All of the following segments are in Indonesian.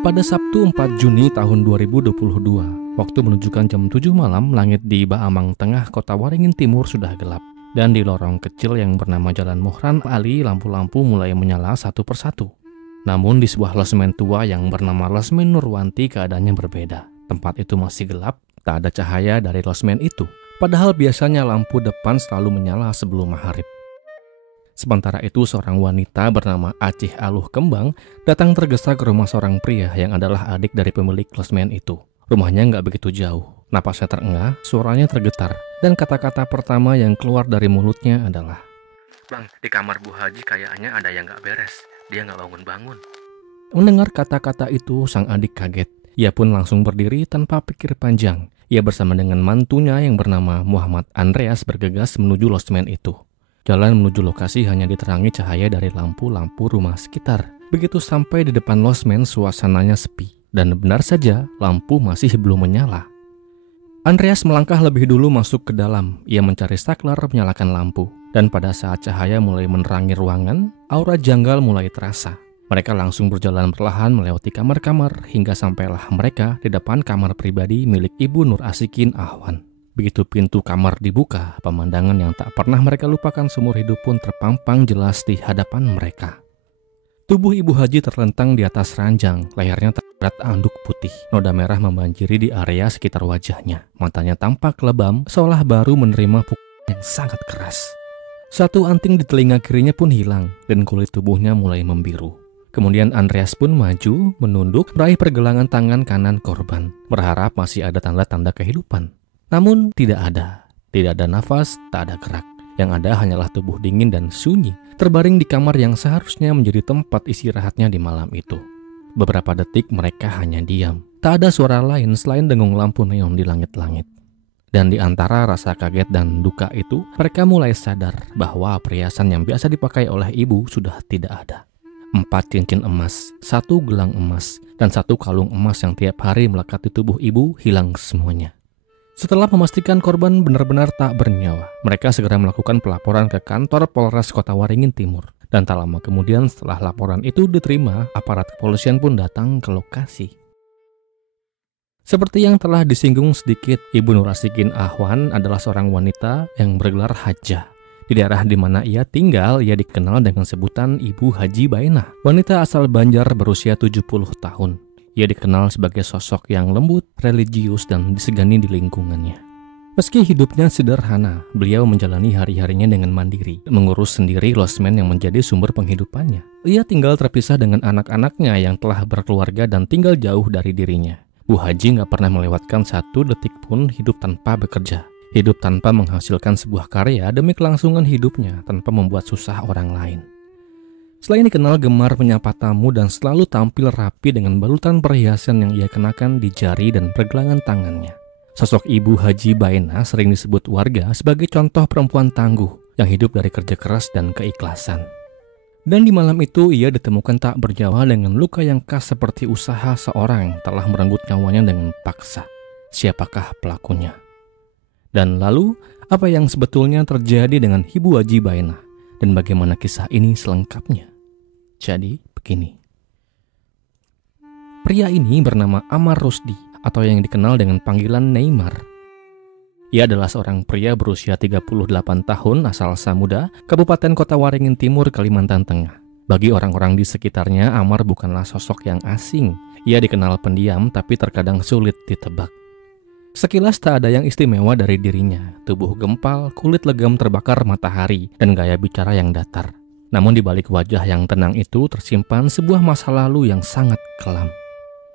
Pada Sabtu 4 Juni tahun 2022, waktu menunjukkan jam 7 malam, langit di Baamang Tengah, Kota Waringin Timur sudah gelap. Dan di lorong kecil yang bernama Jalan Muhran Ali, lampu-lampu mulai menyala satu persatu. Namun di sebuah losmen tua yang bernama Losmen Nurwanti, keadaannya berbeda. Tempat itu masih gelap, tak ada cahaya dari losmen itu. Padahal biasanya lampu depan selalu menyala sebelum maghrib. Sementara itu seorang wanita bernama Acih Aluh Kembang datang tergesa ke rumah seorang pria yang adalah adik dari pemilik losmen itu. Rumahnya nggak begitu jauh, napasnya terengah, suaranya tergetar, dan kata-kata pertama yang keluar dari mulutnya adalah, "Bang, di kamar Bu Haji kayaknya ada yang nggak beres, dia nggak bangun-bangun." Mendengar kata-kata itu, sang adik kaget. Ia pun langsung berdiri tanpa pikir panjang. Ia bersama dengan mantunya yang bernama Muhammad Andreas bergegas menuju losmen itu. Jalan menuju lokasi hanya diterangi cahaya dari lampu-lampu rumah sekitar. Begitu sampai di depan losmen, suasananya sepi. Dan benar saja, lampu masih belum menyala. Andreas melangkah lebih dulu masuk ke dalam. Ia mencari saklar menyalakan lampu. Dan pada saat cahaya mulai menerangi ruangan, aura janggal mulai terasa. Mereka langsung berjalan perlahan melewati kamar-kamar hingga sampailah mereka di depan kamar pribadi milik Ibu Nur Asikin Ahwan. Begitu pintu kamar dibuka, pemandangan yang tak pernah mereka lupakan seumur hidup pun terpampang jelas di hadapan mereka. Tubuh Ibu Haji terlentang di atas ranjang, lehernya terberat anduk putih. Noda merah membanjiri di area sekitar wajahnya. Matanya tampak lebam, seolah baru menerima pukulan yang sangat keras. Satu anting di telinga kirinya pun hilang, dan kulit tubuhnya mulai membiru. Kemudian Andreas pun maju, menunduk, meraih pergelangan tangan kanan korban, berharap masih ada tanda-tanda kehidupan. Namun tidak ada nafas, tak ada gerak. Yang ada hanyalah tubuh dingin dan sunyi, terbaring di kamar yang seharusnya menjadi tempat istirahatnya di malam itu. Beberapa detik mereka hanya diam. Tak ada suara lain selain dengung lampu neon di langit-langit. Dan di antara rasa kaget dan duka itu, mereka mulai sadar bahwa perhiasan yang biasa dipakai oleh ibu sudah tidak ada. 4 cincin emas, 1 gelang emas, dan 1 kalung emas yang tiap hari melekat di tubuh ibu hilang semuanya. Setelah memastikan korban benar-benar tak bernyawa, mereka segera melakukan pelaporan ke kantor Polres Kota Waringin Timur. Dan tak lama kemudian setelah laporan itu diterima, aparat kepolisian pun datang ke lokasi. Seperti yang telah disinggung sedikit, Ibu Nur Asikin Ahwan adalah seorang wanita yang bergelar Hajah. Di daerah di mana ia tinggal, ia dikenal dengan sebutan Ibu Haji Baenah. Wanita asal Banjar berusia 70 tahun. Ia dikenal sebagai sosok yang lembut, religius, dan disegani di lingkungannya. Meski hidupnya sederhana, beliau menjalani hari-harinya dengan mandiri, mengurus sendiri losmen yang menjadi sumber penghidupannya. Ia tinggal terpisah dengan anak-anaknya yang telah berkeluarga dan tinggal jauh dari dirinya. Bu Haji nggak pernah melewatkan satu detik pun hidup tanpa bekerja. Hidup tanpa menghasilkan sebuah karya demi kelangsungan hidupnya tanpa membuat susah orang lain. Selain dikenal gemar menyapa tamu dan selalu tampil rapi dengan balutan perhiasan yang ia kenakan di jari dan pergelangan tangannya, sosok Ibu Haji Baenah sering disebut warga sebagai contoh perempuan tangguh yang hidup dari kerja keras dan keikhlasan. Dan di malam itu ia ditemukan tak bernyawa dengan luka yang khas seperti usaha seorang yang telah merenggut nyawanya dengan paksa. Siapakah pelakunya? Dan lalu, apa yang sebetulnya terjadi dengan Ibu Haji Baenah? Dan bagaimana kisah ini selengkapnya? Jadi begini. Pria ini bernama Amar Rusdi atau yang dikenal dengan panggilan Neymar. Ia adalah seorang pria berusia 38 tahun asal Samuda, Kabupaten Kota Waringin Timur, Kalimantan Tengah. Bagi orang-orang di sekitarnya, Amar bukanlah sosok yang asing. Ia dikenal pendiam tapi terkadang sulit ditebak. Sekilas tak ada yang istimewa dari dirinya, tubuh gempal, kulit legam terbakar matahari, dan gaya bicara yang datar. Namun di balik wajah yang tenang itu tersimpan sebuah masa lalu yang sangat kelam.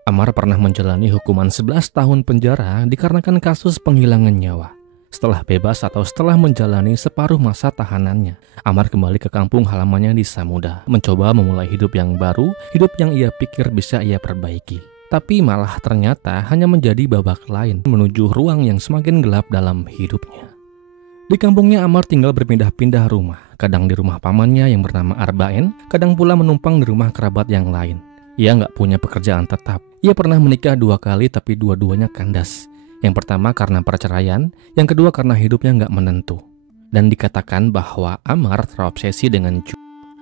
Amar pernah menjalani hukuman 11 tahun penjara dikarenakan kasus penghilangan nyawa. Setelah bebas atau setelah menjalani separuh masa tahanannya, Amar kembali ke kampung halamannya di Samuda, mencoba memulai hidup yang baru, hidup yang ia pikir bisa ia perbaiki. Tapi malah ternyata hanya menjadi babak lain menuju ruang yang semakin gelap dalam hidupnya. Di kampungnya Amar tinggal berpindah-pindah rumah, kadang di rumah pamannya yang bernama Arbaen, kadang pula menumpang di rumah kerabat yang lain. Ia nggak punya pekerjaan tetap. Ia pernah menikah 2 kali tapi dua-duanya kandas. Yang pertama karena perceraian, yang kedua karena hidupnya nggak menentu. Dan dikatakan bahwa Amar terobsesi dengan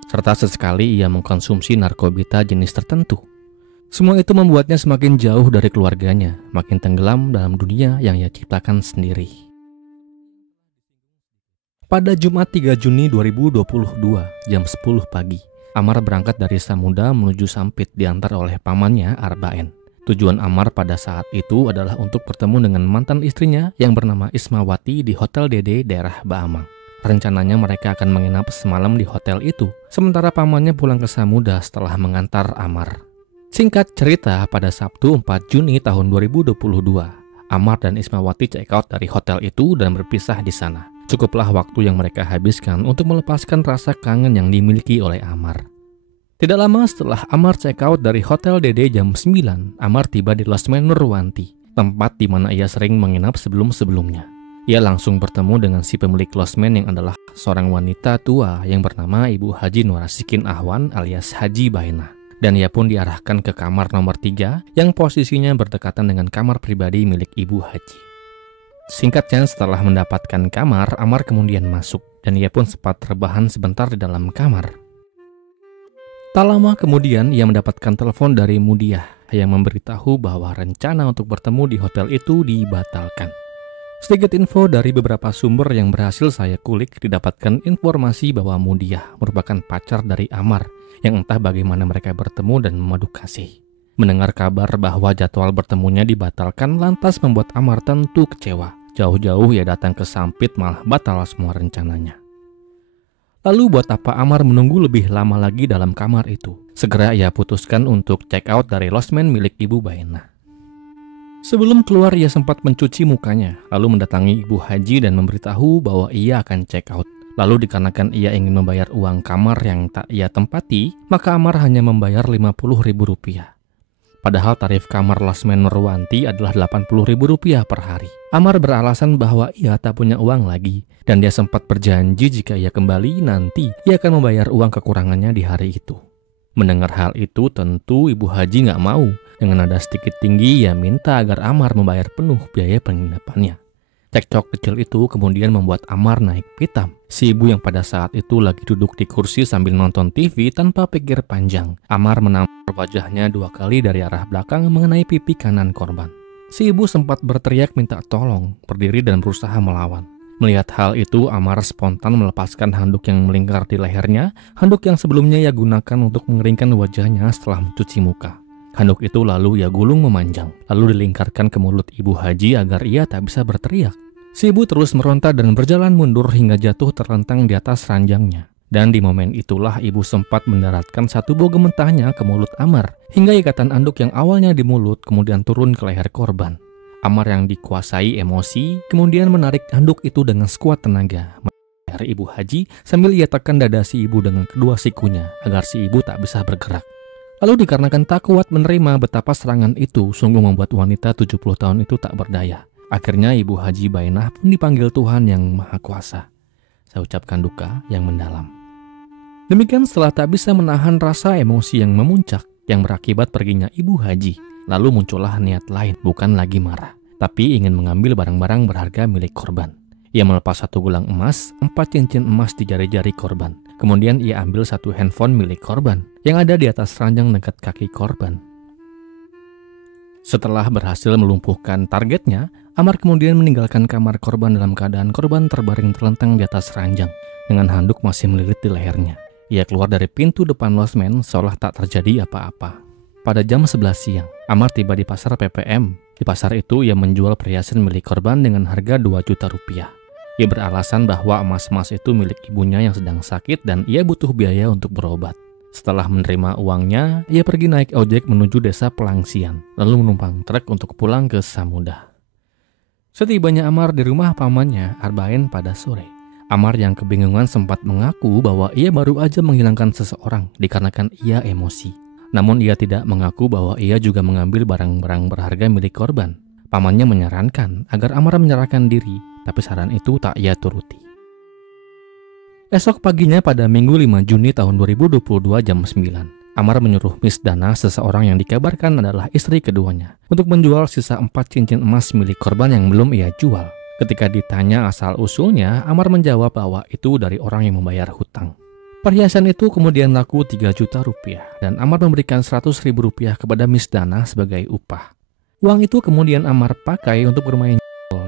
serta sesekali ia mengkonsumsi narkobita jenis tertentu. Semua itu membuatnya semakin jauh dari keluarganya, makin tenggelam dalam dunia yang ia ciptakan sendiri. Pada Jumat 3 Juni 2022, jam 10 pagi, Amar berangkat dari Samuda menuju Sampit diantar oleh pamannya Arbaen. Tujuan Amar pada saat itu adalah untuk bertemu dengan mantan istrinya yang bernama Ismawati di Hotel Dede daerah Baamang. Rencananya mereka akan menginap semalam di hotel itu, sementara pamannya pulang ke Samuda setelah mengantar Amar. Singkat cerita, pada Sabtu 4 Juni tahun 2022, Amar dan Ismawati check out dari hotel itu dan berpisah di sana. Cukuplah waktu yang mereka habiskan untuk melepaskan rasa kangen yang dimiliki oleh Amar. Tidak lama setelah Amar check out dari Hotel Dede jam 9, Amar tiba di Losmen Nurwanti, tempat di mana ia sering menginap sebelum-sebelumnya. Ia langsung bertemu dengan si pemilik losmen yang adalah seorang wanita tua yang bernama Ibu Haji Nurasikin Ahwan alias Haji Baenah. Dan ia pun diarahkan ke kamar nomor 3 yang posisinya berdekatan dengan kamar pribadi milik Ibu Haji. Singkatnya, setelah mendapatkan kamar, Amar kemudian masuk dan ia pun sempat rebahan sebentar di dalam kamar. Tak lama kemudian ia mendapatkan telepon dari Mudiah yang memberitahu bahwa rencana untuk bertemu di hotel itu dibatalkan. Sedikit info dari beberapa sumber yang berhasil saya kulik, didapatkan informasi bahwa Mudiah merupakan pacar dari Amar yang entah bagaimana mereka bertemu dan memadu kasih. Mendengar kabar bahwa jadwal bertemunya dibatalkan lantas membuat Amar tentu kecewa. Jauh-jauh ia datang ke Sampit malah batal semua rencananya. Lalu buat apa Amar menunggu lebih lama lagi dalam kamar itu? Segera ia putuskan untuk check out dari losmen milik Ibu Baenah. Sebelum keluar ia sempat mencuci mukanya, lalu mendatangi Ibu Haji dan memberitahu bahwa ia akan check out. Lalu dikarenakan ia ingin membayar uang kamar yang tak ia tempati, maka Amar hanya membayar Rp50.000. Padahal tarif kamar losmen Nurwanti adalah Rp80.000 per hari. Amar beralasan bahwa ia tak punya uang lagi, dan dia sempat berjanji jika ia kembali nanti ia akan membayar uang kekurangannya di hari itu. Mendengar hal itu tentu Ibu Haji gak mau. Dengan nada sedikit tinggi ia minta agar Amar membayar penuh biaya penginapannya. Cekcok kecil itu kemudian membuat Amar naik pitam. Si ibu yang pada saat itu lagi duduk di kursi sambil nonton TV tanpa pikir panjang. Amar menampar wajahnya 2 kali dari arah belakang mengenai pipi kanan korban. Si ibu sempat berteriak minta tolong, berdiri dan berusaha melawan. Melihat hal itu, Amar spontan melepaskan handuk yang melingkar di lehernya, handuk yang sebelumnya ia gunakan untuk mengeringkan wajahnya setelah mencuci muka. Handuk itu lalu ia gulung memanjang, lalu dilingkarkan ke mulut Ibu Haji agar ia tak bisa berteriak. Si ibu terus meronta dan berjalan mundur hingga jatuh terlentang di atas ranjangnya. Dan di momen itulah ibu sempat mendaratkan satu bogem mentahnya ke mulut Amar, hingga ikatan anduk yang awalnya di mulut kemudian turun ke leher korban. Amar yang dikuasai emosi kemudian menarik handuk itu dengan sekuat tenaga leher Ibu Haji sambil ia tekan dada si ibu dengan kedua sikunya agar si ibu tak bisa bergerak. Lalu dikarenakan tak kuat menerima betapa serangan itu sungguh membuat wanita 70 tahun itu tak berdaya. Akhirnya Ibu Haji Baenah pun dipanggil Tuhan yang Maha Kuasa. Saya ucapkan duka yang mendalam. Demikian setelah tak bisa menahan rasa emosi yang memuncak yang berakibat perginya Ibu Haji. Lalu muncullah niat lain, bukan lagi marah, tapi ingin mengambil barang-barang berharga milik korban. Ia melepas 1 gelang emas, 4 cincin emas di jari-jari korban. Kemudian ia ambil 1 handphone milik korban yang ada di atas ranjang dekat kaki korban. Setelah berhasil melumpuhkan targetnya, Amar kemudian meninggalkan kamar korban dalam keadaan korban terbaring terlentang di atas ranjang dengan handuk masih melilit di lehernya. Ia keluar dari pintu depan losmen seolah tak terjadi apa-apa. Pada jam 11 siang, Amar tiba di pasar PPM. Di pasar itu ia menjual perhiasan milik korban dengan harga Rp2 juta. Ia beralasan bahwa emas-emas itu milik ibunya yang sedang sakit dan ia butuh biaya untuk berobat. Setelah menerima uangnya, ia pergi naik ojek menuju desa Pelangsian, lalu menumpang truk untuk pulang ke Samuda. Setibanya Amar di rumah pamannya, Arbaen pada sore, Amar yang kebingungan sempat mengaku bahwa ia baru aja menghilangkan seseorang dikarenakan ia emosi. Namun ia tidak mengaku bahwa ia juga mengambil barang-barang berharga milik korban. Pamannya menyarankan agar Amar menyerahkan diri, tapi saran itu tak ia turuti. Esok paginya pada Minggu 5 Juni tahun 2022 jam 9, Amar menyuruh Miss Dana, seseorang yang dikabarkan adalah istri keduanya, untuk menjual sisa 4 cincin emas milik korban yang belum ia jual. Ketika ditanya asal-usulnya, Amar menjawab bahwa itu dari orang yang membayar hutang. Perhiasan itu kemudian laku 3 juta rupiah dan Amar memberikan 100.000 rupiah kepada Miss Dana sebagai upah. Uang itu kemudian Amar pakai untuk bermain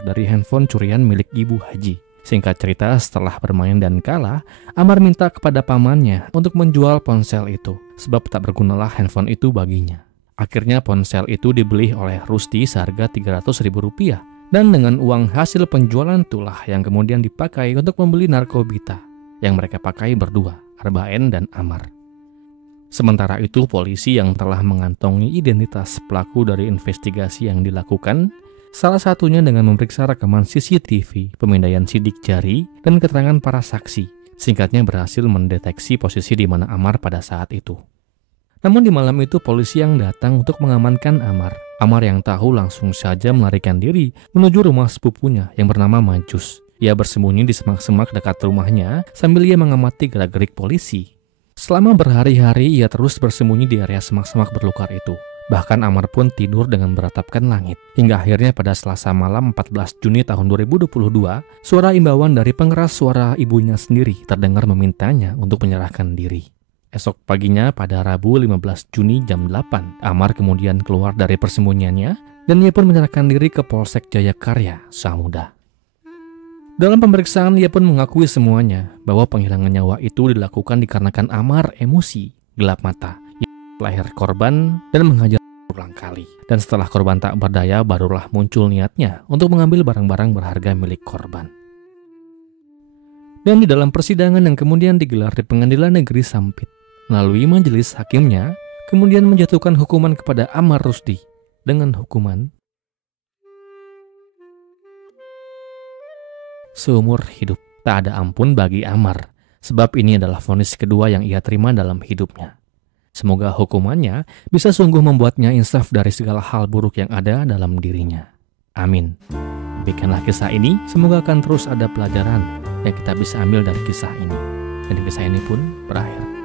dari handphone curian milik Ibu Haji. Singkat cerita, setelah bermain dan kalah, Amar minta kepada pamannya untuk menjual ponsel itu, sebab tak bergunalah handphone itu baginya. Akhirnya ponsel itu dibeli oleh Rusdi seharga 300.000 rupiah, dan dengan uang hasil penjualan itulah yang kemudian dipakai untuk membeli narkobita, yang mereka pakai berdua, Arbaen dan Amar. Sementara itu, polisi yang telah mengantongi identitas pelaku dari investigasi yang dilakukan, salah satunya dengan memeriksa rekaman CCTV, pemindaian sidik jari, dan keterangan para saksi, singkatnya berhasil mendeteksi posisi di mana Amar pada saat itu. Namun di malam itu polisi yang datang untuk mengamankan Amar. Amar yang tahu langsung saja melarikan diri menuju rumah sepupunya yang bernama Majus. Ia bersembunyi di semak-semak dekat rumahnya sambil ia mengamati gerak-gerik polisi. Selama berhari-hari ia terus bersembunyi di area semak-semak berlukar itu. Bahkan Amar pun tidur dengan beratapkan langit. Hingga akhirnya pada Selasa malam 14 Juni tahun 2022, suara imbauan dari pengeras suara ibunya sendiri terdengar memintanya untuk menyerahkan diri. Esok paginya pada Rabu 15 Juni jam 8, Amar kemudian keluar dari persembunyiannya dan ia pun menyerahkan diri ke Polsek Jayakarya, Samuda. Dalam pemeriksaan ia pun mengakui semuanya bahwa penghilangan nyawa itu dilakukan dikarenakan Amar emosi, gelap mata, leher korban dan menghajar berulang kali. Dan setelah korban tak berdaya barulah muncul niatnya untuk mengambil barang-barang berharga milik korban. Dan di dalam persidangan yang kemudian digelar di Pengadilan Negeri Sampit, melalui majelis hakimnya kemudian menjatuhkan hukuman kepada Amar Rusdi dengan hukuman seumur hidup. Tak ada ampun bagi Amar, sebab ini adalah vonis kedua yang ia terima dalam hidupnya. Semoga hukumannya bisa sungguh membuatnya insaf dari segala hal buruk yang ada dalam dirinya. Amin. Demikianlah kisah ini, semoga akan terus ada pelajaran yang kita bisa ambil dari kisah ini. Dan kisah ini pun berakhir.